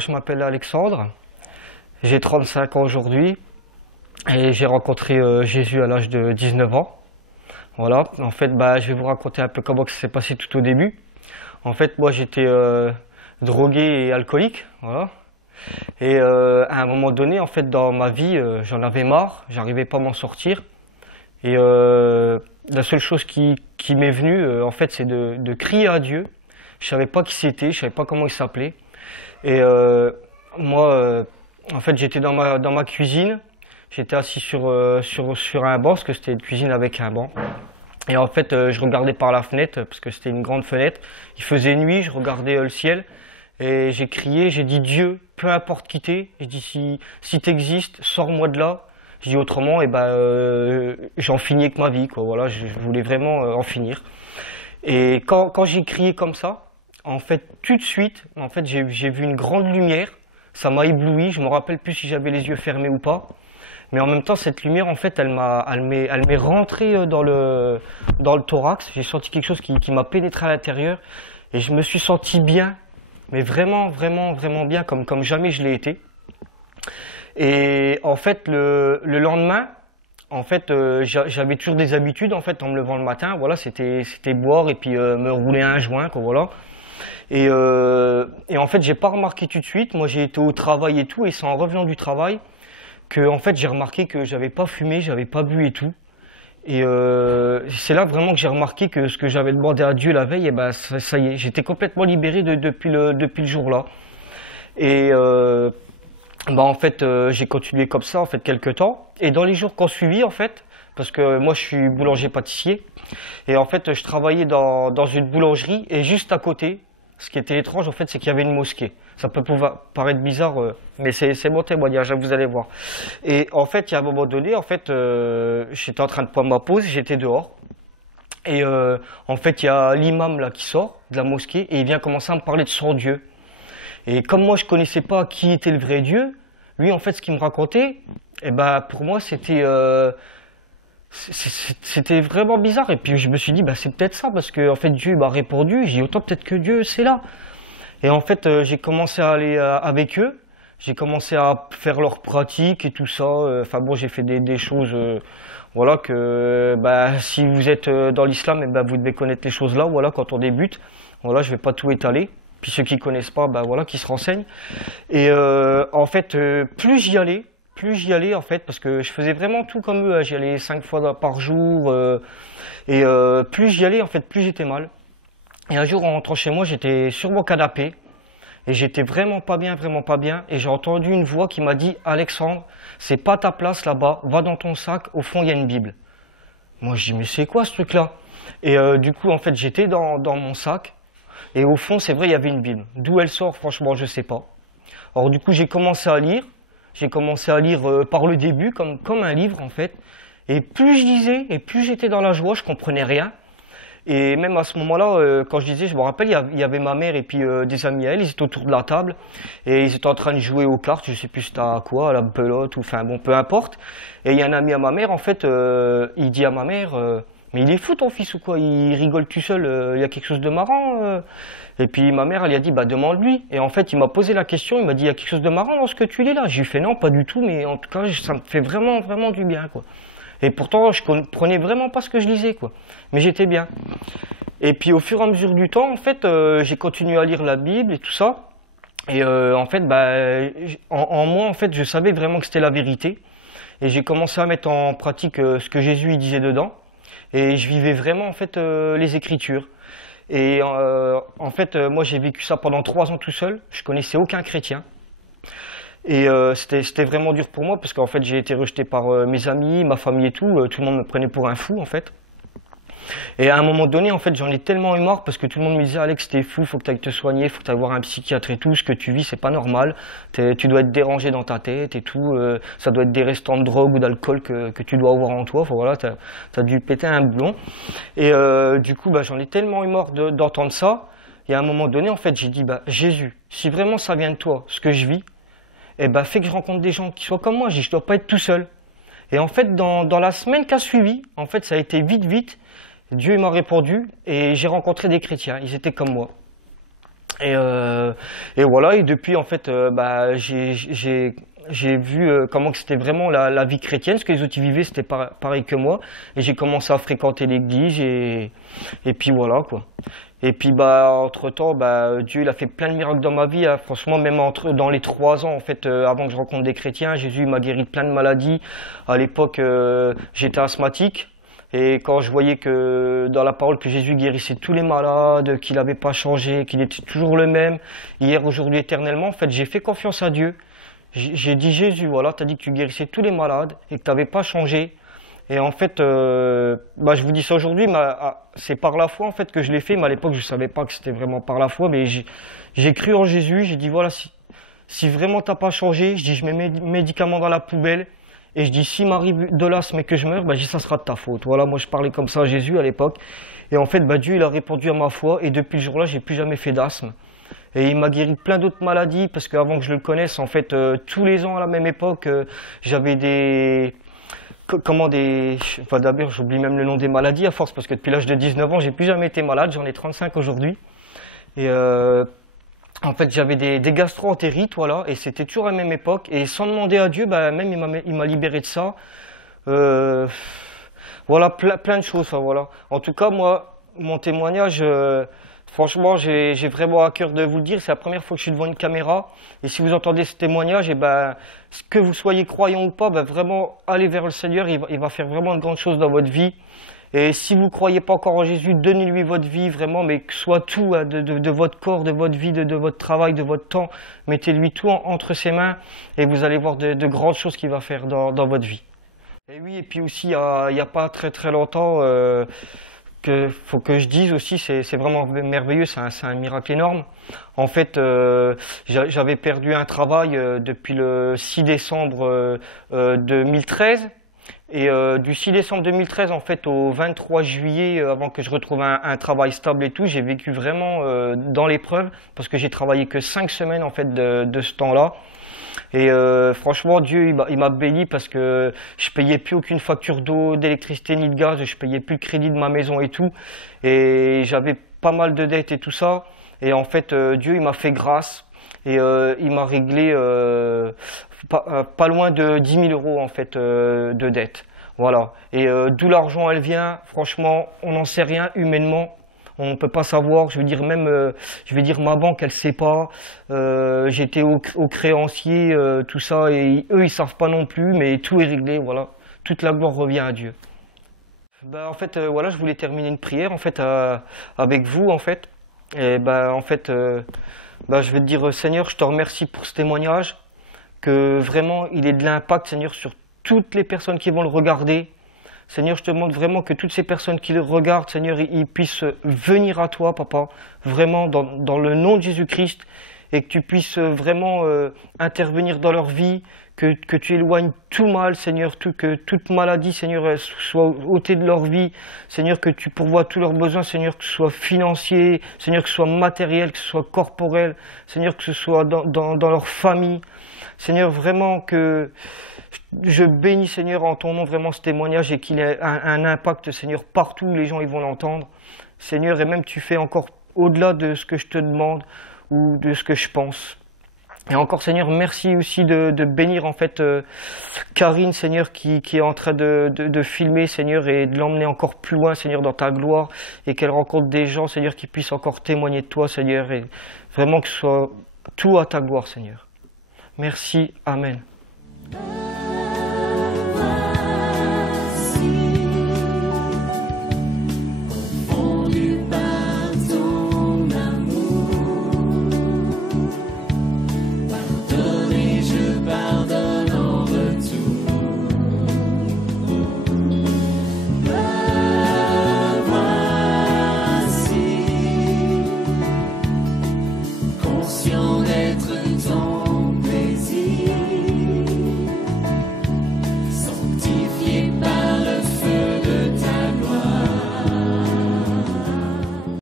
je m'appelle Alexandre, j'ai 35 ans aujourd'hui et j'ai rencontré Jésus à l'âge de 19 ans. Voilà, en fait, je vais vous raconter un peu comment ça s'est passé tout au début. En fait, moi j'étais drogué et alcoolique, voilà. Et à un moment donné, en fait, dans ma vie, j'en avais marre, j'arrivais pas à m'en sortir. Et la seule chose qui m'est venue, en fait, c'est de crier à Dieu. Je savais pas qui c'était, je savais pas comment il s'appelait. Et moi, en fait, j'étais dans ma cuisine. J'étais assis sur un banc, parce que c'était une cuisine avec un banc. Et en fait, je regardais par la fenêtre, parce que c'était une grande fenêtre. Il faisait nuit, je regardais le ciel. Et j'ai crié, j'ai dit Dieu, peu importe qui t'es. Je dis si t'existes, sors-moi de là. Je dis autrement, j'en finis avec ma vie, quoi. Voilà, je voulais vraiment en finir. Et quand j'ai crié comme ça, en fait, tout de suite, en fait, j'ai vu une grande lumière. Ça m'a ébloui. Je me rappelle plus si j'avais les yeux fermés ou pas. Mais en même temps, cette lumière, en fait, elle m'est rentrée dans le thorax. J'ai senti quelque chose qui m'a pénétré à l'intérieur. Et je me suis senti bien. Mais vraiment, vraiment, vraiment bien, comme jamais je l'ai été. Et en fait, le lendemain, en fait, j'avais toujours des habitudes, en fait, en me levant le matin. Voilà, c'était boire et puis me rouler un joint, quoi, voilà. Et en fait, j'ai pas remarqué tout de suite. Moi, j'ai été au travail et tout, et c'est en revenant du travail que, en fait, j'ai remarqué que j'avais pas fumé, j'avais pas bu et tout. Et c'est là vraiment que j'ai remarqué que ce que j'avais demandé à Dieu la veille, et ça y est, j'étais complètement libéré depuis le jour-là. Et en fait, j'ai continué comme ça en fait quelques temps. Et dans les jours qui ont suivi, en fait, parce que moi je suis boulanger-pâtissier, et en fait je travaillais dans une boulangerie et juste à côté, ce qui était étrange en fait, c'est qu'il y avait une mosquée. Ça peut paraître bizarre, mais c'est mon témoignage, vous allez voir. Et en fait, il y a un moment donné, en fait, j'étais en train de prendre ma pause, j'étais dehors. Et en fait, il y a l'imam là qui sort de la mosquée et il vient commencer à me parler de son Dieu. Et comme moi, je connaissais pas qui était le vrai Dieu, lui, en fait, ce qu'il me racontait, pour moi, c'était vraiment bizarre. Et puis, je me suis dit, c'est peut-être ça, parce que en fait, Dieu m'a répondu. J'ai dit, autant peut-être que Dieu, c'est là. Et en fait, j'ai commencé à aller avec eux. J'ai commencé à faire leurs pratiques et tout ça. Enfin bon, j'ai fait des choses, voilà, que si vous êtes dans l'islam, vous devez connaître les choses là. Voilà, quand on débute. Voilà, je vais pas tout étaler. Puis ceux qui connaissent pas, voilà, qui se renseignent. Et en fait, plus j'y allais en fait, parce que je faisais vraiment tout comme eux. Hein. J'y allais 5 fois par jour. Et plus j'y allais, en fait, plus j'étais mal. Et un jour, en rentrant chez moi, j'étais sur mon canapé. Et j'étais vraiment pas bien, vraiment pas bien. Et j'ai entendu une voix qui m'a dit « Alexandre, c'est pas ta place là-bas. Va dans ton sac. Au fond, il y a une Bible. » Moi, je dis « Mais c'est quoi ce truc-là » Et du coup, en fait, j'étais dans mon sac. Et au fond, c'est vrai, il y avait une Bible. D'où elle sort, franchement, je sais pas. Alors du coup, j'ai commencé à lire. J'ai commencé à lire par le début, comme un livre, en fait. Et plus je lisais, et plus j'étais dans la joie, je comprenais rien. Et même à ce moment-là, quand je disais, je me rappelle, il y avait ma mère et puis des amis à elle, ils étaient autour de la table. Et ils étaient en train de jouer aux cartes, je sais plus c'était à quoi, à la belote, ou enfin bon, peu importe. Et il y a un ami à ma mère, en fait, il dit à ma mère... mais il est fou ton fils ou quoi? Il rigole tout seul, il y a quelque chose de marrant. Et puis ma mère, elle lui a dit, demande-lui. Et en fait, il m'a posé la question, il m'a dit, il y a quelque chose de marrant dans ce que tu lis là? J'ai fait non, pas du tout, mais en tout cas, ça me fait vraiment, vraiment du bien, quoi. Et pourtant, je comprenais vraiment pas ce que je lisais, quoi. Mais j'étais bien. Et puis au fur et à mesure du temps, en fait, j'ai continué à lire la Bible et tout ça. Et en fait, en moi, en fait, je savais vraiment que c'était la vérité. Et j'ai commencé à mettre en pratique ce que Jésus il disait dedans. Et je vivais vraiment en fait les Écritures. Et en fait, moi j'ai vécu ça pendant 3 ans tout seul. Je connaissais aucun chrétien. Et c'était vraiment dur pour moi parce qu'en fait j'ai été rejeté par mes amis, ma famille et tout. Tout le monde me prenait pour un fou en fait. Et à un moment donné, en fait, j'en ai tellement eu marre parce que tout le monde me disait Alex, t'es fou, faut que tu ailles te soigner, faut que tu ailles voir un psychiatre et tout. Ce que tu vis, c'est pas normal. Tu dois être dérangé dans ta tête et tout. Ça doit être des restants de drogue ou d'alcool que tu dois avoir en toi. Enfin voilà, t'as dû péter un boulon. Et du coup, j'en ai tellement eu marre d'entendre ça. Et à un moment donné, en fait, j'ai dit Jésus, si vraiment ça vient de toi, ce que je vis, fais que je rencontre des gens qui soient comme moi. Je dois pas être tout seul. Et en fait, dans la semaine qui a suivi, en fait, ça a été vite. Dieu m'a répondu et j'ai rencontré des chrétiens. Ils étaient comme moi. Et, euh, et voilà, et depuis, en fait, bah, j'ai vu comment que c'était vraiment la vie chrétienne, ce que les autres y vivaient, c'était pareil que moi. Et j'ai commencé à fréquenter l'église, et puis voilà, quoi. Et puis, bah, entre-temps, bah, Dieu, il a fait plein de miracles dans ma vie, hein. Franchement, même dans les 3 ans, en fait, avant que je rencontre des chrétiens, Jésus m'a guéri de plein de maladies. À l'époque, j'étais asthmatique. Et quand je voyais que dans la parole que Jésus guérissait tous les malades, qu'il n'avait pas changé, qu'il était toujours le même, hier, aujourd'hui, éternellement, en fait, j'ai fait confiance à Dieu. J'ai dit Jésus, voilà, t'as dit que tu guérissais tous les malades et que t'avais pas changé. Et en fait, bah, je vous dis ça aujourd'hui, mais c'est par la foi en fait que je l'ai fait. Mais à l'époque, je savais pas que c'était vraiment par la foi. Mais j'ai cru en Jésus. J'ai dit voilà, si vraiment t'as pas changé, je dis je mets mes médicaments dans la poubelle. Et je dis s'il m'arrive de l'asthme et que je meurs, bah, je dis ça sera de ta faute. Voilà, moi je parlais comme ça à Jésus à l'époque. Et en fait, bah, Dieu il a répondu à ma foi. Et depuis le jour-là, j'ai plus jamais fait d'asthme. Et il m'a guéri de plein d'autres maladies parce qu'avant que je le connaisse, en fait, tous les ans à la même époque, j'avais enfin d'abord j'oublie même le nom des maladies à force parce que depuis l'âge de 19 ans, j'ai plus jamais été malade, j'en ai 35 aujourd'hui. Et en fait, j'avais des gastro-entérites, voilà, et c'était toujours à la même époque. Et sans demander à Dieu, bah, même il m'a libéré de ça. Euh, voilà, plein de choses, enfin, voilà. En tout cas, moi, mon témoignage, franchement, j'ai vraiment à cœur de vous le dire. C'est la première fois que je suis devant une caméra. Et si vous entendez ce témoignage, et ben, que vous soyez croyant ou pas, ben, vraiment, allez vers le Seigneur. Il va faire vraiment de grandes choses dans votre vie. Et si vous ne croyez pas encore en Jésus, donnez-lui votre vie, vraiment, mais que soit tout, hein, de votre corps, de votre vie, de votre travail, de votre temps. Mettez-lui tout entre ses mains et vous allez voir de grandes choses qu'il va faire dans votre vie. Et oui, et puis aussi, il y a pas très très longtemps, faut que je dise aussi, c'est vraiment merveilleux, c'est un miracle énorme. En fait, j'avais perdu un travail depuis le 6 décembre 2013. Et du 6 décembre 2013, en fait, au 23 juillet, avant que je retrouve un travail stable et tout, j'ai vécu vraiment dans l'épreuve, parce que j'ai travaillé que 5 semaines en fait de ce temps-là. Et franchement, Dieu, il m'a béni parce que je payais plus aucune facture d'eau, d'électricité ni de gaz, je payais plus le crédit de ma maison et tout. Et j'avais pas mal de dettes et tout ça. Et en fait, Dieu, il m'a fait grâce et il m'a réglé pas loin de 10 000 euros en fait de dettes. Voilà. Et d'où l'argent elle vient, franchement, on n'en sait rien humainement. On ne peut pas savoir, je veux dire même, je vais dire ma banque, elle sait pas. J'étais au créancier, tout ça, et eux ils savent pas non plus, mais tout est réglé, voilà. Toute la gloire revient à Dieu. Ben, en fait, voilà, je voulais terminer une prière en fait avec vous en fait. Et ben en fait, ben, je vais te dire Seigneur, je te remercie pour ce témoignage, que vraiment il ait de l'impact, Seigneur, sur toutes les personnes qui vont le regarder. Seigneur, je te demande vraiment que toutes ces personnes qui le regardent, Seigneur, ils puissent venir à toi, Papa, vraiment dans le nom de Jésus-Christ, et que tu puisses vraiment intervenir dans leur vie, que tu éloignes tout mal, Seigneur, que toute maladie, Seigneur, soit ôtée de leur vie, Seigneur, que tu pourvoies tous leurs besoins, Seigneur, que ce soit financier, Seigneur, que ce soit matériel, que ce soit corporel, Seigneur, que ce soit dans leur famille, Seigneur, vraiment que je bénis, Seigneur, en ton nom, vraiment ce témoignage et qu'il ait un impact, Seigneur, partout où les gens ils vont l'entendre. Seigneur, et même tu fais encore au-delà de ce que je te demande ou de ce que je pense. Et encore, Seigneur, merci aussi de bénir, en fait, Karine, Seigneur, qui est en train de filmer, Seigneur, et de l'emmener encore plus loin, Seigneur, dans ta gloire, et qu'elle rencontre des gens, Seigneur, qui puissent encore témoigner de toi, Seigneur, et vraiment que ce soit tout à ta gloire, Seigneur. Merci. Amen.